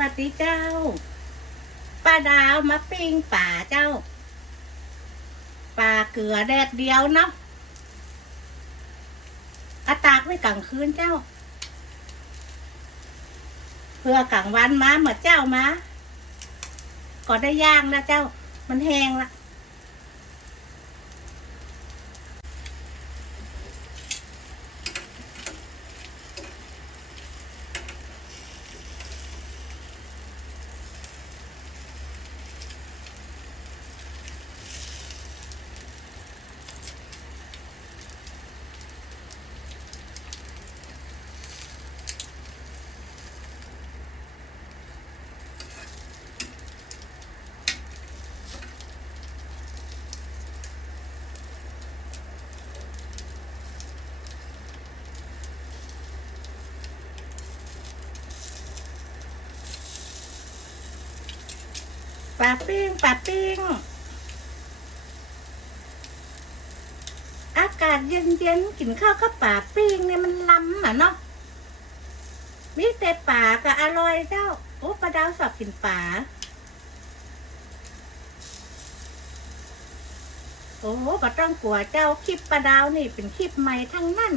ปฏิเจ้าป้าดาวมาปิ้งป่าเจ้าป่าเกลือแดดเดียวเนาะอาตากไว้กลางคืนเจ้า เพื่อกลางวันมาเหมือนเจ้ามาก็ได้ย่างนะเจ้า มันแห้งละ ปลาปิ้งปลาปิ้ง อากาศเย็นๆกินข้าวกับปลาปิ้งเนี่ยมันล้ำอะเนาะมีแต่ปลาก็อร่อยเจ้าโอ้ปลาดาวสอบกินปลาโอ้ก็ต้องกลัวเจ้าคลิปปลาดาวนี่เป็นคลิปใหม่ทั้งนั้น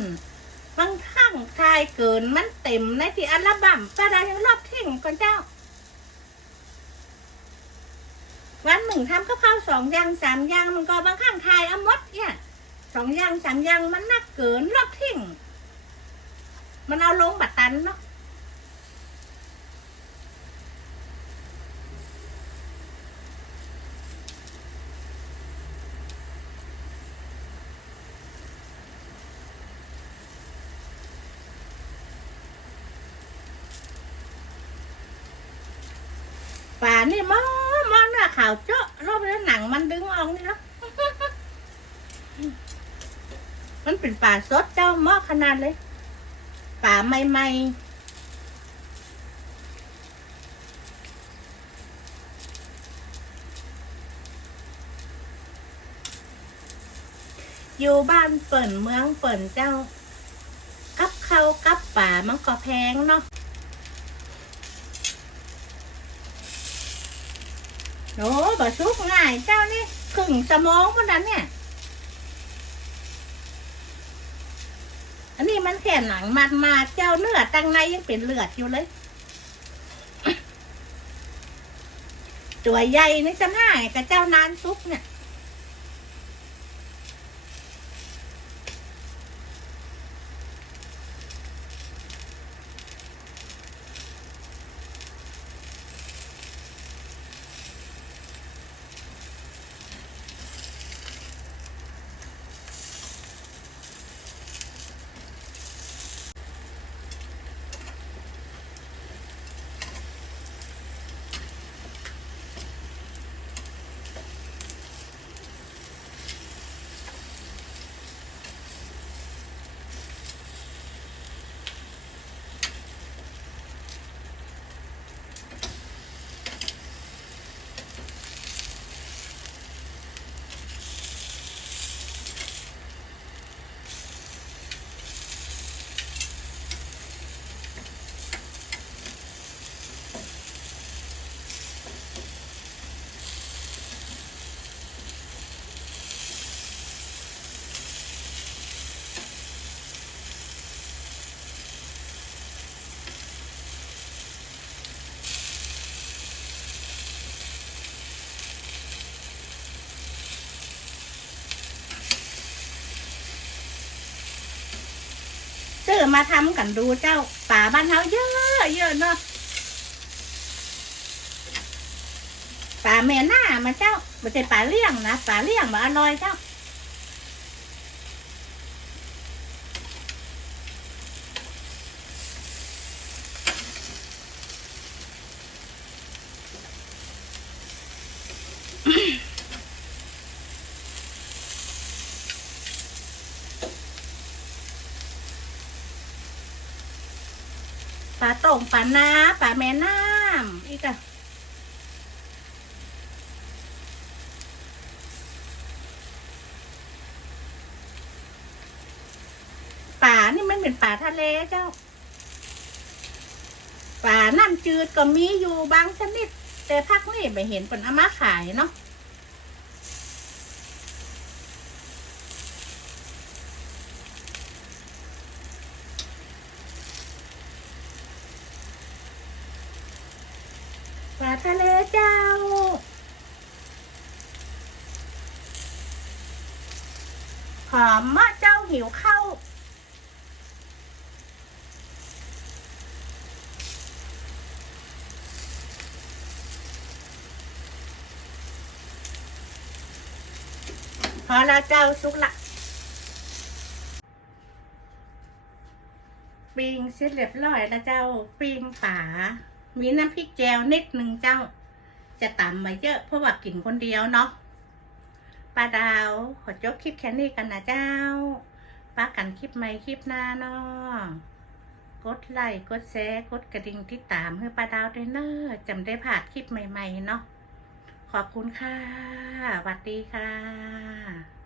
บางครั้งทายเกินมันเต็มในที่อัลบั้มปลาดาวยังรอบทิ้งก่อนเจ้า วั นหนึ่งทำกับข้าวสองอย่างสามอย่างมันก็บางครั้งทายอาหมดเนี่ยสองอย่างสามอย่างมันนักเกินรอบทิ้งมันเอาลงบัตรตันเนาะป่านี่มอมอเนื้ ขาวเจาะรอบแล้วหนังมันดึงออกนี่เนาะมันเป็นป่าสดเจ้าหม้อขนาดเลย ป่าใหม่ๆอยู่บ้านเปิ่นเมืองเปิ่นเจ้า กับเขากับป่ามันก็แพงเนาะ โอ้บะซุกง่าย เจ้านี่ครึ่งสมองมันนั้นเนี่ย อันนี้มันแค่หนังมันมาเจ้าเนื้อตั้งในยังเป็นเลือดอยู่เลย ตัวใหญ่นี่จะง่ายกับเจ้านานซุกเนี่ย อมาทำกันดูเจ้าป่าบ้านเฮาเยอะเยอะเนาะป่าแม่หน้ามาเจ้าไม่ใช่ป่าเลี้ยงนะป่าเลี้ยงมาอร่อยเจ้า ปลาตรงปลาน้าปลาแม่น้ำอีกอะป่านี่มันเป็นป่าทะเลเจ้าปลาน้ำจืดก็มีอยู่บางชนิด แต่พักนี่ไม่เห็นเป็นเอามาขายเนาะ ทะเลเจ้า หอมมะเจ้าหิวข้าวพอแล้วเจ้าสุกละปิงเสร็จเรียบร้อยแล้วเจ้าปิงป่า มีน้ำพริกแจวนิดหนึ่งเจ้า จะตำมาเยอะเพราะว่ากินคนเดียวเนาะป้าดาวขอจบคลิปแค่นี้กันนะเจ้าป้ากันคลิปใหม่คลิปหน้าเนาะกดไลค์กดแชร์กดกระดิ่งที่ตามให้ป้าดาวด้วยเนอะจำได้ผ่านคลิปใหม่ ๆ เนาะขอบคุณค่ะสวัสดีค่ะ